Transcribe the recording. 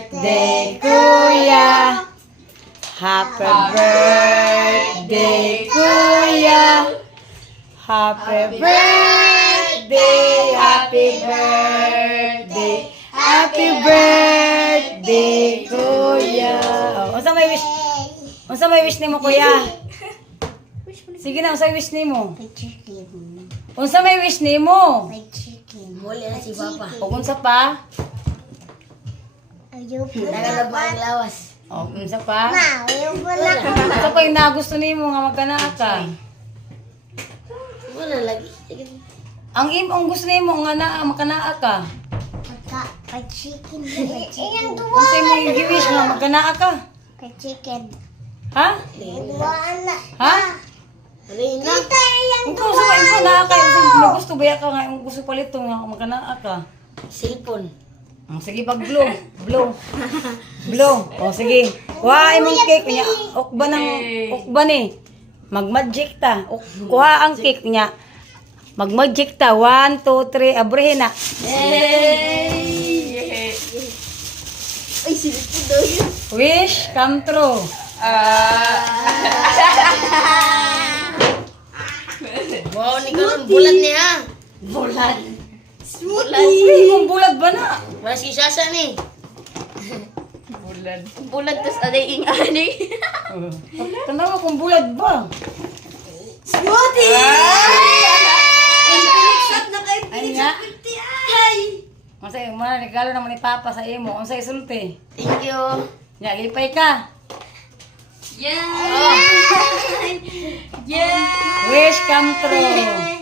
birthday, Kuya. Happy birthday, Kuya. Happy birthday, happy birthday, happy birthday, Kuya. Oh, unsa may wish? Unsa may wish nimo, Kuya? Sige na, unsa may wish nimo? May chicken. Unsa may wish nimo? May chicken. Muli na si Papa. O unsa pa? Ayaw po Nagalab ang lawas. O unsa pa? na. Ayaw po na ko. Unsa pa yung nagusto nimo nga magkanaa ka? Wala lagi. Ang gusto nimo nga naa makanaa ka. May chicken. May chicken. Iyang Unsa mo yung wish nga magkanaa ka? May chicken. Ha? Duwaan na. Ha? Rina. Tita, iyang Kung sa mga kanaa ka, yung gusto ba ka nga, yung gusto palito nga magkanaa ka. Cellphone. Sige, pag blow. Blow. Blow. O, sige. Kuha imong cake niya. Ukba ni. Mag-magic ta. Kuha ang cake niya. Mag-magic ta. 1, 2, 3. Abrihin na. Yay! Ay, cellphone daw yun. Wish come true. Wow, ni karon bulat niya. Bulat. Bulat. Kung bulag ba na? Wala si Sasa ni. Bulan. Bulan tas aday ing ani. Tanawa kung bulag ba? Smoothie! Ay nga. Masay, mana regalo naman ni Papa sa imo. Unsay sulti? Thank you. Nya, lipay ka. Yeah. Yeah. Wish come true.